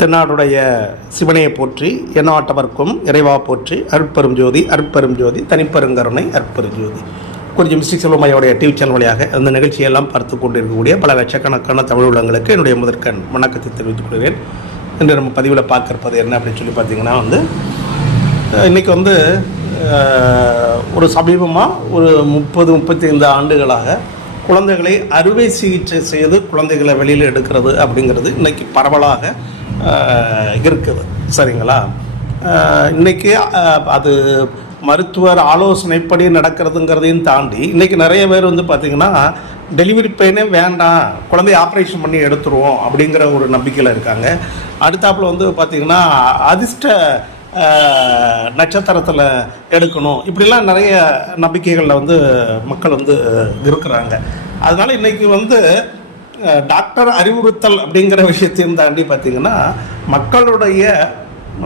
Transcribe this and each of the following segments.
தென்னாடுடைய சிவனையை போற்றி எண்ணாட்டவர்க்கும் இறைவா போற்றி அற்பெரும் ஜோதி அற்பெரும் ஜோதி தனிப்பெருங்கருணை அற்பெரும் ஜோதி. குறிஞ்சி மிஸ்டிக் செல்வமையோடைய டிவி சேனல் வழியாக அந்த நிகழ்ச்சியெல்லாம் பார்த்து கொண்டிருக்கக்கூடிய பல லட்சக்கணக்கான தமிழ் உள்ளங்களுக்கு என்னுடைய முதற்கண் வணக்கத்தை தெரிவித்துக் கொள்கிறேன். இன்று நம்ம பதிவில் பார்க்கறது என்ன அப்படின்னு சொல்லி பார்த்தீங்கன்னா வந்து இன்றைக்கி வந்து ஒரு சமீபமாக ஒரு முப்பது முப்பத்தைந்து ஆண்டுகளாக குழந்தைகளை அறுவை சிகிச்சை செய்து குழந்தைகளை வெளியில் எடுக்கிறது அப்படிங்கிறது இன்றைக்கி பரவலாக இருக்குது. சரிங்களா? இன்றைக்கி இன்னைக்கு அது மருத்துவர் ஆலோசனைப்படி நடக்கிறதுங்கிறதையும் தாண்டி இன்றைக்கி நிறைய பேர் வந்து பார்த்திங்கன்னா டெலிவரி பெயினே வேண்டாம் குழந்தைய ஆப்ரேஷன் பண்ணி எடுத்துருவோம் அப்படிங்கிற ஒரு நம்பிக்கையில் இருக்காங்க. அடுத்தாப்புல வந்து பார்த்திங்கன்னா அதிர்ஷ்ட நட்சத்திரத்தில் எடுக்கணும். இப்படிலாம் நிறைய நம்பிக்கைகளில் வந்து மக்கள் வந்து இருக்கிறாங்க. அதனால் இன்றைக்கி வந்து டாக்டர் அறிவுறுத்தல் அப்படிங்கிற விஷயத்தையும் தாண்டி பார்த்தீங்கன்னா மக்களுடைய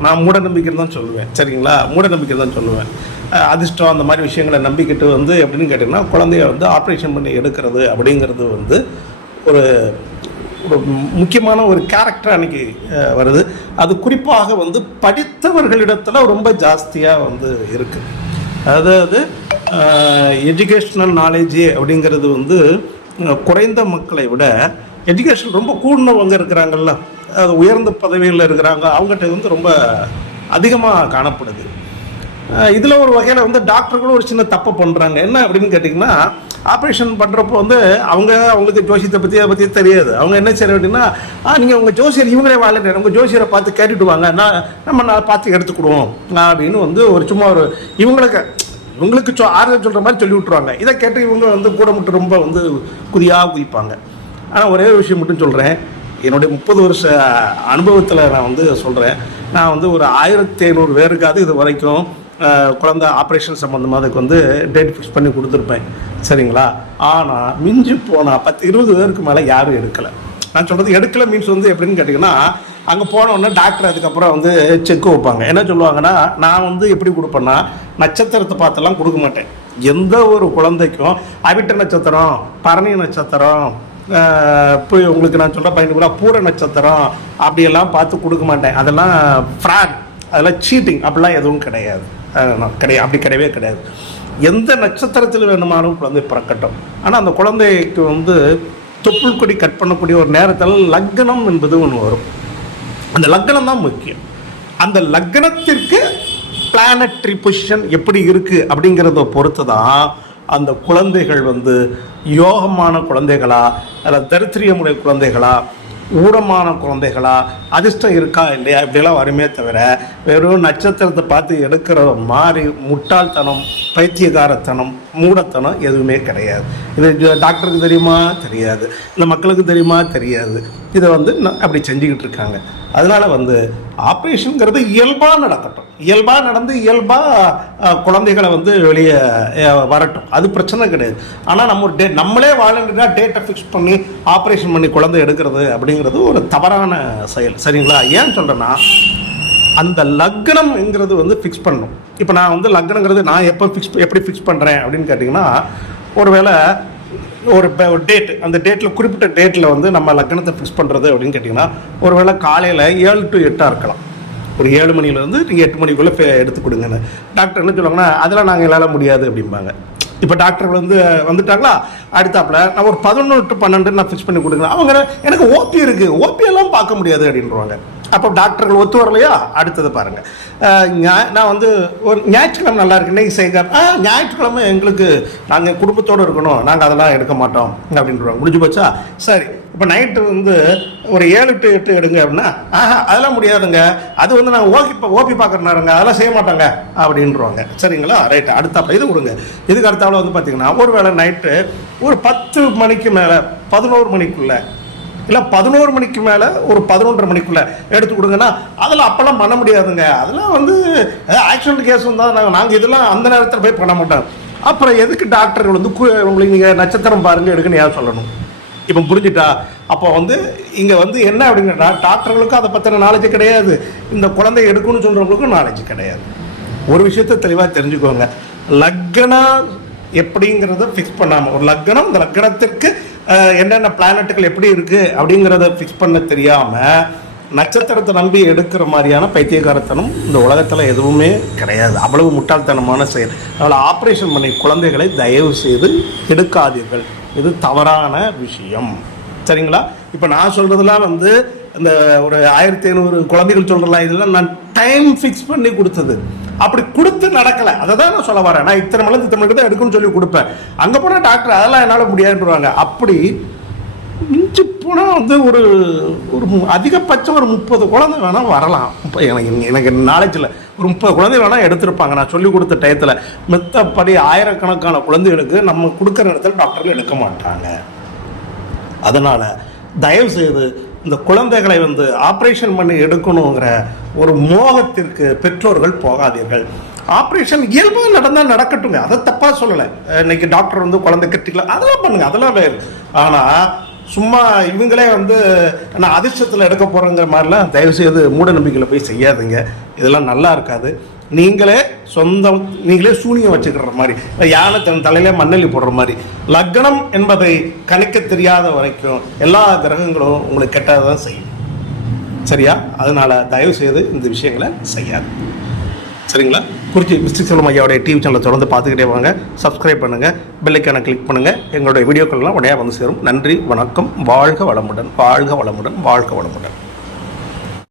நான் மூட நம்பிக்கை தான் சொல்லுவேன். சரிங்களா? மூட நம்பிக்கை தான் சொல்லுவேன் அதிர்ஷ்டம் அந்த மாதிரி விஷயங்களை நம்பிக்கிட்டு வந்து எப்படின்னு கேட்டிங்கன்னா குழந்தைய வந்து ஆப்ரேஷன் பண்ணி எடுக்கிறது அப்படிங்கிறது வந்து ஒரு ஒரு முக்கியமான ஒரு கேரக்டர் அன்னைக்கு வருது. அது குறிப்பாக வந்து படித்தவர்களிடத்துல ரொம்ப ஜாஸ்தியாக வந்து இருக்குது அதாவது எஜுகேஷ்னல் நாலேஜ் அப்படிங்கிறது வந்து குறைந்த மக்களை விட எஜுகேஷன் ரொம்ப கூடினவங்க இருக்கிறாங்கல்ல. அது உயர்ந்த பதவிகளில் இருக்கிறாங்க. அவங்ககிட்ட வந்து ரொம்ப அதிகமாக காணப்படுது. இதில் ஒரு வகையில் வந்து டாக்டர்களும் ஒரு சின்ன தப்பு பண்ணுறாங்க என்ன அப்படின்னு கேட்டிங்கன்னா ஆப்ரேஷன் பண்ணுறப்போ வந்து அவங்க அவங்களுக்கு ஜோசியத்தை பற்றி அதை பற்றி தெரியாது. அவங்க என்ன செய்யணும் அப்படின்னா ஆ நீங்கள் உங்கள் ஜோசியர் இவங்களே வாழ உங்கள் ஜோசியரை பார்த்து கேட்டுட்டு வாங்க. நான் நம்ம நான் பார்த்து எடுத்துக்கிடுவோம். அப்படின்னு வந்து ஒரு சும்மா ஒரு இவங்களுக்கு இவங்களுக்கு சொ ஆறுதல் சொல்கிற மாதிரி சொல்லி விட்ருவாங்க இதை கேட்டு இவங்க வந்து கூட மட்டும் ரொம்ப வந்து குதியாக குதிப்பாங்க. ஆனால் ஒரே ஒரு விஷயம் மட்டும் சொல்கிறேன் என்னுடைய முப்பது வருஷ அனுபவத்தில் நான் வந்து சொல்கிறேன் நான் வந்து ஒரு ஆயிரத்தி ஐநூறு பேருக்காவது இது வரைக்கும் குழந்த ஆப்ரேஷன் சம்மந்தமாக அதுக்கு வந்து டேட் ஃபிக்ஸ் பண்ணி கொடுத்துருப்பேன். சரிங்களா? ஆனால் மிஞ்சி போனால் பத்து இருபது பேருக்கு மேலே யாரும் எடுக்கலை. நான் சொல்கிறது எடுக்கலை மீன்ஸ் வந்து எப்படின்னு கேட்டிங்கன்னா அங்கே போனோடனே டாக்டர் அதுக்கப்புறம் வந்து செக் வைப்பாங்க. என்ன சொல்லுவாங்கன்னா நான் வந்து எப்படி கொடுப்பேன்னா நட்சத்திரத்தை பார்த்தெல்லாம் கொடுக்க மாட்டேன். எந்த ஒரு குழந்தைக்கும் அவிட்ட நட்சத்திரம் பரணி நட்சத்திரம் இப்போ உங்களுக்கு நான் சொல்கிற பையனுக்கு கூட பூர நட்சத்திரம் அப்படியெல்லாம் பார்த்து கொடுக்க மாட்டேன். அதெல்லாம் ஃப்ராட் அதெல்லாம் சீட்டிங் அப்படிலாம் எதுவும் கிடையாது. கிடையாது அப்படி கிடையவே கிடையாது. எந்த நட்சத்திரத்தில் வேணுமானாலும் குழந்தை பிறக்கட்டும். ஆனால் அந்த குழந்தைக்கு வந்து தொப்புள் கொடி கட் பண்ணக்கூடிய ஒரு நேரத்தில் லக்னம் என்பது ஒன்று வரும். அந்த லக்னம் தான் முக்கியம். அந்த லக்னத்திற்கு பிளானட்ரி பொசிஷன் எப்படி இருக்குது அப்படிங்கிறத பொறுத்து தான் அந்த குழந்தைகள் வந்து யோகமான குழந்தைகளா அல்ல தரித்திரியமுடைய குழந்தைகளா ஊடமான குழந்தைகளா அதிர்ஷ்டம் இருக்கா இல்லையா இப்படியெல்லாம் வருமே தவிர வெறும் நட்சத்திரத்தை பார்த்து எடுக்கிற மாதிரி முட்டாள்தனம் பைத்தியகாரத்தனம் மூடத்தனம் எதுவுமே கிடையாது. இது டாக்டருக்கு தெரியுமா? தெரியாது. இந்த மக்களுக்கு தெரியுமா? தெரியாது. இதை வந்து ந- அப்படி செஞ்சுக்கிட்டு இருக்காங்க. அதனால வந்து ஆப்ரேஷனுங்கிறது இயல்பாக நடக்கட்டும். இயல்பாக நடந்து இயல்பாக குழந்தைகளை வந்து வெளியே வரட்டும். அது பிரச்சனை கிடையாது. ஆனால் நம்ம ஒரு டே நம்மளே வாழணுன்னா டேட்டை ஃபிக்ஸ் பண்ணி ஆப்ரேஷன் பண்ணி குழந்தை எடுக்கிறது அப்படிங்கிறது ஒரு தவறான செயல். சரிங்களா? ஏன் சொல்கிறேன்னா அந்த லக்னம்ங்கிறது வந்து ஃபிக்ஸ் பண்ணணும். இப்போ நான் வந்து லக்னங்கிறது நான் எப்போ ஃபிக்ஸ் எப்படி ஃபிக்ஸ் பண்ணுறேன் அப்படின்னு கேட்டிங்கன்னா ஒருவேளை ஒரு டேட் அந்த டேட்டில் குறிப்பிட்ட டேட்டில் வந்து நம்ம லக்னத்தை ஃபிக்ஸ் பண்ணுறது அப்படின்னு கேட்டிங்கன்னா ஒருவேளை காலையில் ஏழு டு எட்டாக இருக்கலாம். ஒரு ஏழு மணிலேருந்து நீங்கள் எட்டு மணிக்குள்ளே எடுத்து கொடுங்கன்னு. டாக்டர் என்ன சொல்லுவாங்கன்னா அதெல்லாம் நாங்கள் எல்லாம் முடியாது அப்படிம்பாங்க. இப்போ டாக்டர் வந்து வந்துட்டாங்களா? அடுத்தாப்புல நான் ஒரு பதினொன்று டு பன்னெண்டு நான் ஃபிக்ஸ் பண்ணி கொடுக்குறேன். அவங்க எனக்கு ஓபி இருக்குது ஓபியெல்லாம் பார்க்க முடியாது அப்படின்றவாங்க. அப்போ டாக்டர்கள் ஒத்து வரலையா? அடுத்தது பாருங்கள் நான் வந்து ஒரு ஞாயிற்றுக்கிழமை நல்லா இருக்கு. இன்னைக்கு செய்க ஆ ஞாயிற்றுக்கிழமை எங்களுக்கு நாங்கள் குடும்பத்தோடு இருக்கணும். நாங்கள் அதெல்லாம் எடுக்க மாட்டோம் அப்படின்றோம். முடிஞ்சு போச்சா? சரி. இப்போ நைட்டு வந்து ஒரு ஏழு டு எட்டு எடுங்க அப்படின்னா ஆஹா அதெல்லாம் முடியாதுங்க. அது வந்து நாங்கள் ஓகி ஓபி பார்க்குற நேரங்க. அதெல்லாம் செய்ய மாட்டாங்க அப்படின்றவாங்க சரிங்களா? ரைட்டு அடுத்தாப்பில் இது கொடுங்க. இதுக்கு அடுத்தாப்புல வந்து பார்த்தீங்கன்னா ஒரு வேளை நைட்டு ஒரு பத்து மணிக்கு மேலே பதினோரு மணிக்குள்ளே இல்லை பதினோரு மணிக்கு மேலே ஒரு பதினொன்றரை மணிக்குள்ளே எடுத்து கொடுங்கன்னா அதெல்லாம் அப்போல்லாம் பண்ண முடியாதுங்க. அதெல்லாம் வந்து ஆக்சிடென்ட் கேஸ் வந்தால் நாங்கள் நாங்கள் இதெல்லாம் அந்த நேரத்தில் போய் பண்ண மாட்டோம். அப்புறம் எதுக்கு டாக்டர்கள் வந்து உங்களுக்கு நீங்கள் நட்சத்திரம் பாருங்கள் எடுக்குன்னு யார் சொல்லணும்? இப்போ புரிஞ்சுட்டா? அப்போ வந்து இங்கே வந்து என்ன அப்படின்னா டாக்டர்களுக்கும் அதை பற்றின நாலேஜ் கிடையாது. இந்த குழந்தை எடுக்கணும்னு சொல்கிறவங்களுக்கும் நாலேஜ் கிடையாது. ஒரு விஷயத்த தெளிவாக தெரிஞ்சுக்கோங்க. லக்னம் எப்படிங்கிறத ஃபிக்ஸ் பண்ணாமல் ஒரு லக்னம் இந்த லக்னத்திற்கு என்னென்ன பிளானட்டுகள் எப்படி இருக்குது அப்படிங்கிறத ஃபிக்ஸ் பண்ண தெரியாமல் நட்சத்திரத்தை நம்பி எடுக்கிற மாதிரியான பைத்தியகாரத்தனம் இந்த உலகத்தில் எதுவுமே கிடையாது. அவ்வளவு முட்டாள்தனமான செயல். அதனால் ஆப்ரேஷன் பண்ணி குழந்தைகளை தயவு செய்து எடுக்காதீர்கள். இது தவறான விஷயம். சரிங்களா? இப்போ நான் சொல்கிறதுலாம் வந்து இந்த ஒரு ஆயிரத்தி ஐநூறு குழந்தைகள் சொல்கிறலாம் இதெல்லாம் நான் டைம் ஃபிக்ஸ் பண்ணி கொடுத்தது. அப்படி கொடுத்து நடக்கலை. அதை தான் நான் சொல்ல வரேன். நான் இத்தனை மணி இத்தனை மணிக்கு தான் எடுக்கும்னு சொல்லி கொடுப்பேன். அங்கே போனால் டாக்டர் அதெல்லாம் என்னால் முடியாதுன்னு அப்படி மிஞ்சி போனால் வந்து ஒரு ஒரு அதிகபட்சம் ஒரு முப்பது குழந்தை வேணால் வரலாம். இப்போ எனக்கு எனக்கு நாலேஜில் ஒரு முப்பது குழந்தை வேணால் எடுத்திருப்பாங்க. நான் சொல்லி கொடுத்த டயத்தில் மித்தப்படி ஆயிரக்கணக்கான குழந்தைகளுக்கு நம்ம கொடுக்குற இடத்துல டாக்டர்கள் எடுக்க மாட்டாங்க. அதனால் தயவு செய்து இந்த குழந்தைகளை வந்து ஆப்ரேஷன் பண்ணி எடுக்கணுங்கிற ஒரு மோகத்திற்கு பெற்றோர்கள் போகாதீர்கள். ஆப்ரேஷன் இயல்பாக நடந்தால் நடக்கட்டுங்க அதை தப்பாக சொல்லலை. இன்னைக்கு டாக்டர் வந்து குழந்தை கட்டிக்கலாம் அதெல்லாம் பண்ணுங்க. அதெல்லாம் வேறு. ஆனால் சும்மா இவங்களே வந்து நான் அதிர்ஷ்டத்தில் எடுக்க போகிறோங்கிற மாதிரிலாம் தயவு செய்து மூட நம்பிக்கையில் போய் செய்யாதுங்க. இதெல்லாம் நல்லா இருக்காது. நீங்களே சொந்தம் நீங்களே சூனியம் வச்சுக்கிற மாதிரி யானை தன் தலையிலே மண்ணலி போடுற மாதிரி லக்னம் என்பதை கணிக்க தெரியாத வரைக்கும் எல்லா கிரகங்களும் உங்களுக்கு கெட்டதை தான் செய்யும். சரியா? அதனால் தயவு செய்து இந்த விஷயங்களை செய்யாது சரிங்களா? குறிச்சி மிஸ்டர் செல்வம் ஐயாவுடைய டிவி சேனலை தொடர்ந்து பார்த்துக்கிட்டே வாங்க. சப்ஸ்கிரைப் பண்ணுங்கள் பெல்லைக்கான கிளிக் பண்ணுங்கள் எங்களுடைய வீடியோக்கள்லாம் உடனே வந்து சேரும். நன்றி வணக்கம். வாழ்க வளமுடன். வாழ்க வளமுடன். வாழ்க வளமுடன்.